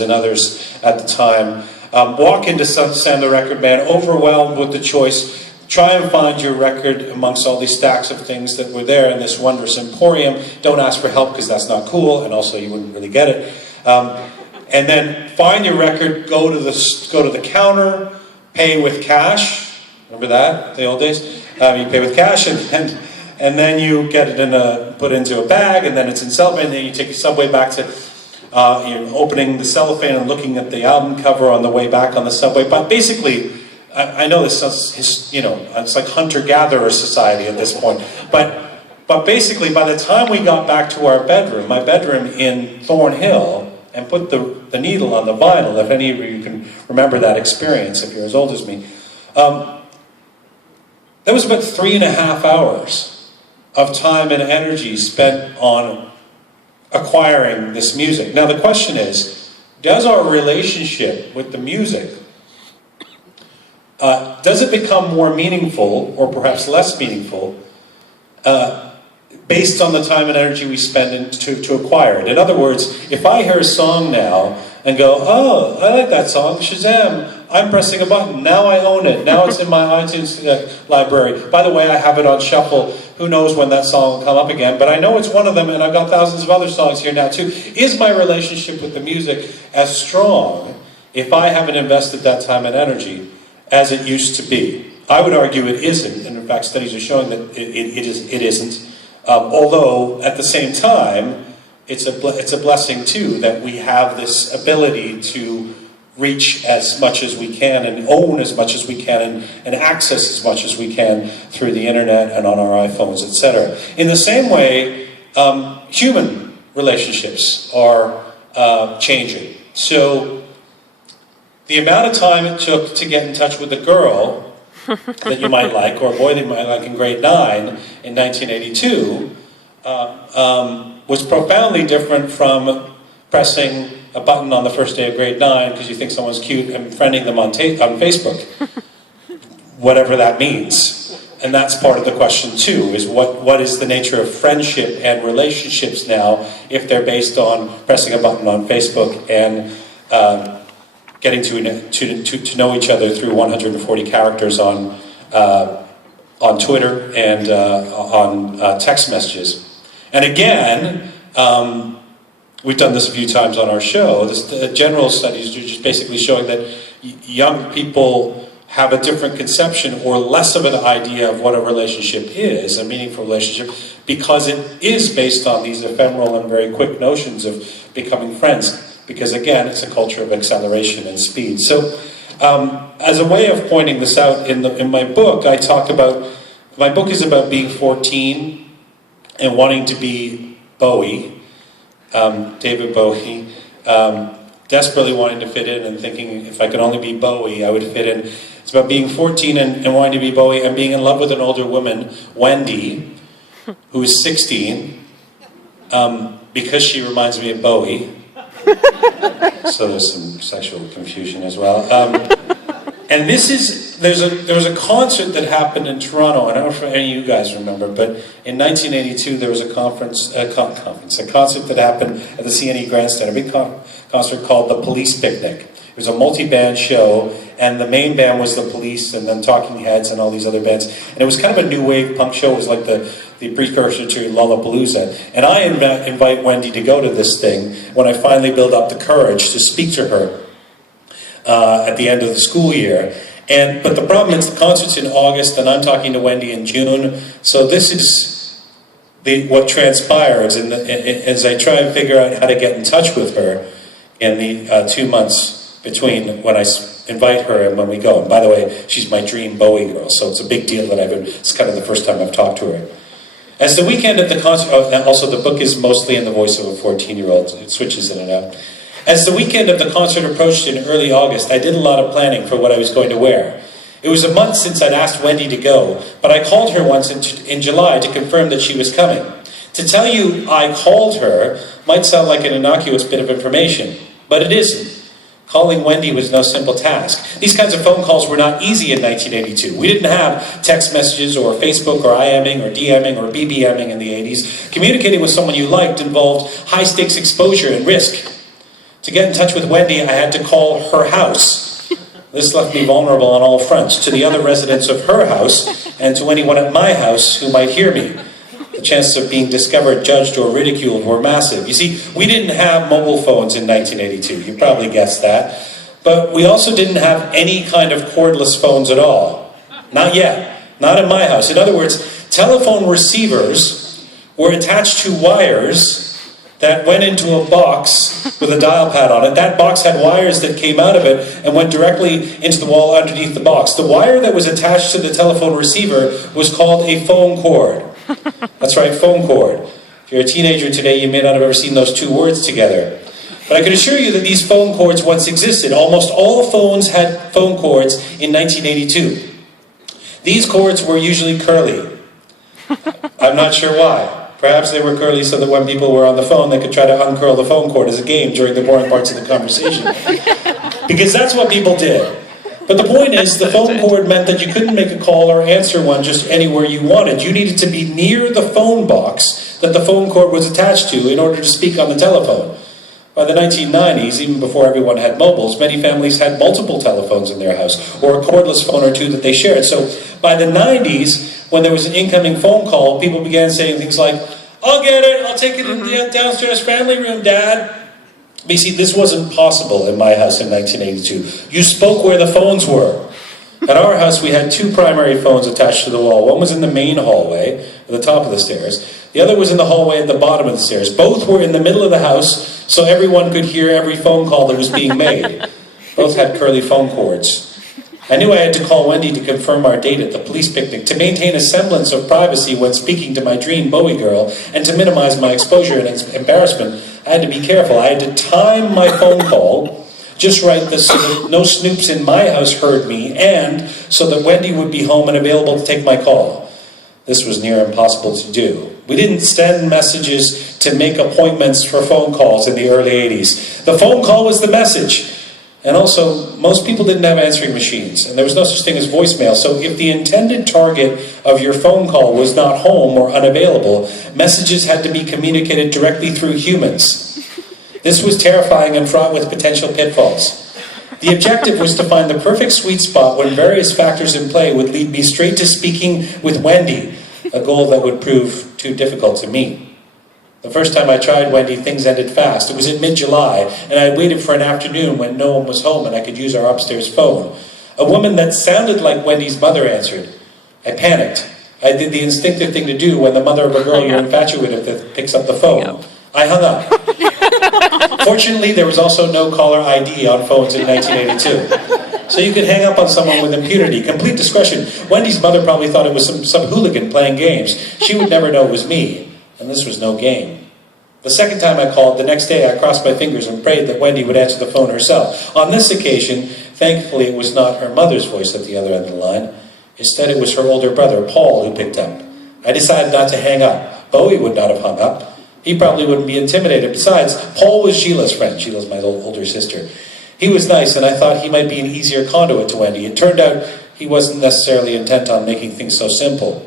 and others at the time, walk into Send the Record Man, overwhelmed with the choice. Try and find your record amongst all these stacks of things that were there in this wondrous emporium. Don't ask for help because that's not cool, and also you wouldn't really get it. And then find your record, go to the counter, pay with cash. Remember that, the old days? You pay with cash, and then you get it put into a bag, and then it's in cellophane, and then you take your subway back to, you're opening the cellophane and looking at the album cover on the way back on the subway. But basically, I know this sounds, it's like hunter-gatherer society at this point. But basically, by the time we got back to our bedroom, my bedroom in Thornhill, and put the needle on the vinyl, if any of you can remember that experience, if you're as old as me, that was about 3.5 hours of time and energy spent on acquiring this music. Now the question is, does our relationship with the music, does it become more meaningful, or perhaps less meaningful, based on the time and energy we spend to acquire it? In other words, if I hear a song now and go, oh, I like that song, Shazam, I'm pressing a button, now I own it, now it's in my iTunes library. By the way, I have it on shuffle, who knows when that song will come up again, but I know it's one of them, and I've got thousands of other songs here now too. Is my relationship with the music as strong if I haven't invested that time and energy as it used to be? I would argue it isn't, and in fact studies are showing that it isn't. Although, at the same time, it's a blessing too that we have this ability to reach as much as we can and own as much as we can and access as much as we can through the internet and on our iPhones, etc. In the same way, human relationships are changing. So, the amount of time it took to get in touch with a girl that you might like, or a boy that you might like in grade 9 in 1982, was profoundly different from pressing a button on the first day of grade 9 because you think someone's cute and friending them on Facebook. Whatever that means. And that's part of the question too, is what is the nature of friendship and relationships now if they're based on pressing a button on Facebook and getting to know each other through 140 characters on Twitter and on text messages. And again, we've done this a few times on our show. The general studies are just basically showing that young people have a different conception or less of an idea of what a relationship is, a meaningful relationship, because it is based on these ephemeral and very quick notions of becoming friends. Because again, it's a culture of acceleration and speed. So, as a way of pointing this out in my book, I talk about, my book is about being 14 and wanting to be Bowie, David Bowie, desperately wanting to fit in and thinking if I could only be Bowie, I would fit in. It's about being 14 and wanting to be Bowie and being in love with an older woman, Wendy, who is 16, because she reminds me of Bowie. So there's some sexual confusion as well. And this is, there was a concert that happened in Toronto, and I don't know if any of you guys remember, but in 1982 there was a concert that happened at the CNE Grandstand, a big concert called The Police Picnic. It was a multi-band show, and the main band was The Police, and then Talking Heads and all these other bands. And it was kind of a new wave punk show. It was like the precursor to Lollapalooza. And I invite Wendy to go to this thing when I finally build up the courage to speak to her at the end of the school year. But the problem is the concert's in August, and I'm talking to Wendy in June. So this is what transpires as I try and figure out how to get in touch with her in the 2 months between when I invite her and when we go. And by the way, she's my dream Bowie girl, so it's a big deal that it's kind of the first time I've talked to her. As the weekend at the concert, also the book is mostly in the voice of a 14-year-old, it switches in and out. As the weekend of the concert approached in early August, I did a lot of planning for what I was going to wear. It was a month since I'd asked Wendy to go, but I called her once in July to confirm that she was coming. To tell you I called her might sound like an innocuous bit of information, but it isn't. Calling Wendy was no simple task. These kinds of phone calls were not easy in 1982. We didn't have text messages or Facebook or IMing or DMing or BBMing in the 80s. Communicating with someone you liked involved high-stakes exposure and risk. To get in touch with Wendy, I had to call her house. This left me vulnerable on all fronts, to the other residents of her house, and to anyone at my house who might hear me. The chances of being discovered, judged, or ridiculed were massive. You see, we didn't have mobile phones in 1982, you probably guessed that. But we also didn't have any kind of cordless phones at all. Not yet. Not in my house. In other words, telephone receivers were attached to wires that went into a box with a dial pad on it. That box had wires that came out of it and went directly into the wall underneath the box. The wire that was attached to the telephone receiver was called a phone cord. That's right, phone cord. If you're a teenager today, you may not have ever seen those two words together. But I can assure you that these phone cords once existed. Almost all phones had phone cords in 1982. These cords were usually curly. I'm not sure why. Perhaps they were curly so that when people were on the phone, they could try to uncurl the phone cord as a game during the boring parts of the conversation. Because that's what people did. But the point is, the phone cord meant that you couldn't make a call or answer one just anywhere you wanted. You needed to be near the phone box that the phone cord was attached to in order to speak on the telephone. By the 1990s, even before everyone had mobiles, many families had multiple telephones in their house, or a cordless phone or two that they shared. So by the 90s, when there was an incoming phone call, people began saying things like, "I'll get it, I'll take it in the downstairs family room, Dad." But you see, this wasn't possible in my house in 1982. You spoke where the phones were. At our house, we had two primary phones attached to the wall. One was in the main hallway, at the top of the stairs. The other was in the hallway at the bottom of the stairs. Both were in the middle of the house, so everyone could hear every phone call that was being made. Both had curly phone cords. I knew I had to call Wendy to confirm our date at the police picnic, to maintain a semblance of privacy when speaking to my dream Bowie girl, and to minimize my exposure and embarrassment. I had to be careful. I had to time my phone call just right so that no snoops in my house heard me, and so that Wendy would be home and available to take my call. This was near impossible to do. We didn't send messages to make appointments for phone calls in the early 80s. The phone call was the message. And also, most people didn't have answering machines, and there was no such thing as voicemail. So if the intended target of your phone call was not home or unavailable, messages had to be communicated directly through humans. This was terrifying and fraught with potential pitfalls. The objective was to find the perfect sweet spot when various factors in play would lead me straight to speaking with Wendy, a goal that would prove too difficult to meet. The first time I tried Wendy, things ended fast. It was in mid-July, and I waited for an afternoon when no one was home and I could use our upstairs phone. A woman that sounded like Wendy's mother answered. I panicked. I did the instinctive thing to do when the mother of a girl you're infatuated with picks up the phone. I hung up. Fortunately, there was also no caller ID on phones in 1982. So you could hang up on someone with impunity, complete discretion. Wendy's mother probably thought it was some hooligan playing games. She would never know it was me. And this was no game. The second time I called, the next day I crossed my fingers and prayed that Wendy would answer the phone herself. On this occasion, thankfully it was not her mother's voice at the other end of the line. Instead it was her older brother, Paul, who picked up. I decided not to hang up. Bowie would not have hung up. He probably wouldn't be intimidated. Besides, Paul was Sheila's friend. Sheila's my older sister. He was nice, and I thought he might be an easier conduit to Wendy. It turned out he wasn't necessarily intent on making things so simple.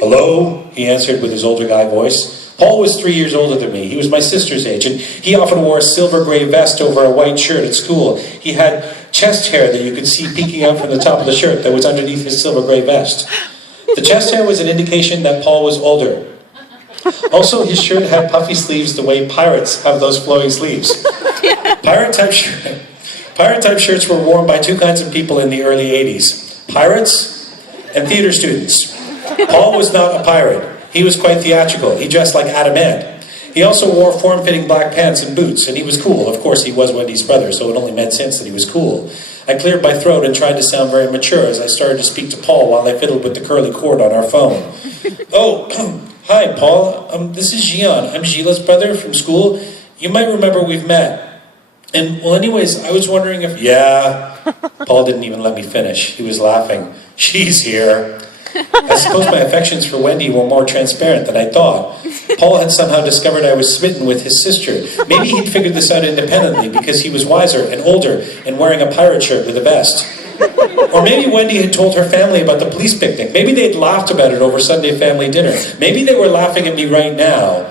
"Hello?" he answered with his older guy voice. Paul was 3 years older than me. He was my sister's age, and he often wore a silver gray vest over a white shirt at school. He had chest hair that you could see peeking out from the top of the shirt that was underneath his silver gray vest. The chest hair was an indication that Paul was older. Also, his shirt had puffy sleeves the way pirates have those flowing sleeves. Pirate-type shirts were worn by two kinds of people in the early 80s. Pirates and theater students. Paul was not a pirate. He was quite theatrical. He dressed like Adam Ant. He also wore form-fitting black pants and boots, and he was cool. Of course, he was Wendy's brother, so it only made sense that he was cool. I cleared my throat and tried to sound very mature as I started to speak to Paul while I fiddled with the curly cord on our phone. "Oh, hi, Paul. This is Jian. I'm Sheila's brother from school. You might remember we've met. And, well, anyways, I was wondering if..." "Yeah." Paul didn't even let me finish. He was laughing. "She's here." I suppose my affections for Wendy were more transparent than I thought. Paul had somehow discovered I was smitten with his sister. Maybe he'd figured this out independently because he was wiser and older and wearing a pirate shirt with a vest. Or maybe Wendy had told her family about the police picnic. Maybe they'd laughed about it over Sunday family dinner. Maybe they were laughing at me right now.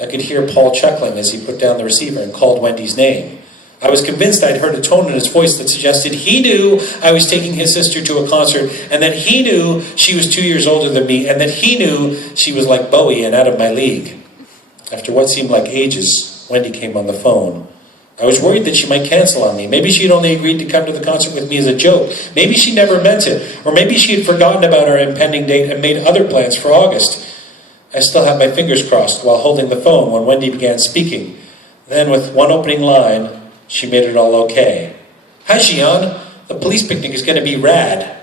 I could hear Paul chuckling as he put down the receiver and called Wendy's name. I was convinced I'd heard a tone in his voice that suggested he knew I was taking his sister to a concert, and that he knew she was 2 years older than me, and that he knew she was like Bowie and out of my league. After what seemed like ages, Wendy came on the phone. I was worried that she might cancel on me. Maybe she'd only agreed to come to the concert with me as a joke. Maybe she never meant it. Or maybe she had forgotten about our impending date and made other plans for August. I still had my fingers crossed while holding the phone when Wendy began speaking. Then, with one opening line, she made it all okay. Hi, Jian. The police picnic is going to be rad.